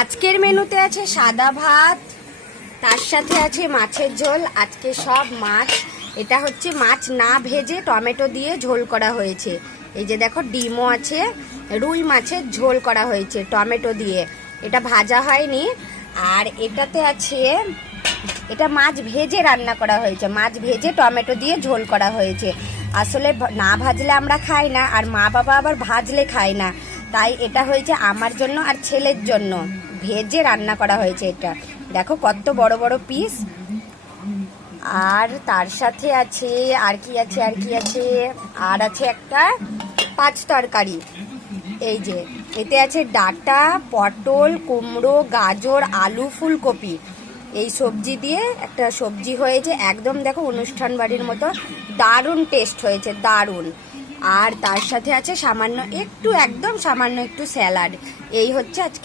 আজকের মেনুতে আছে সাদা ভাত, তার সাথে আছে মাছের ঝোল। আজকে সব মাছ, এটা হচ্ছে মাছ না ভেজে টমেটো দিয়ে ঝোল করা হয়েছে। এই যে দেখো ডিমও আছে, রুই মাছের ঝোল করা হয়েছে টমেটো দিয়ে, এটা ভাজা হয়নি। আর এটাতে আছে, এটা মাছ ভেজে রান্না করা হয়েছে, মাছ ভেজে টমেটো দিয়ে ঝোল করা হয়েছে। আসলে না ভাজলে আমরা খাই না, আর মা বাবা আবার ভাজলে খায় না, তাই এটা হয়েছে আমার জন্য আর ছেলের জন্য, ভেজে রান্না করা হয়েছে। এটা দেখো কত বড় বড় পিস। আর তার সাথে আছে আর কি আছে, আর আছে একটা পাঁচ তরকারি। এই যে এতে আছে ডাঁটা, পটল, কুমড়ো, গাজর, আলু, ফুলকপি, এই সবজি দিয়ে একটা সবজি হয়েছে, একদম দেখো অনুষ্ঠান বাড়ির মতো, দারুণ টেস্ট হয়েছে, দারুণ। আর তার সাথে আছে সামান্য একটু, একদম সামান্য একটু স্যালাড। এই হচ্ছে আজকে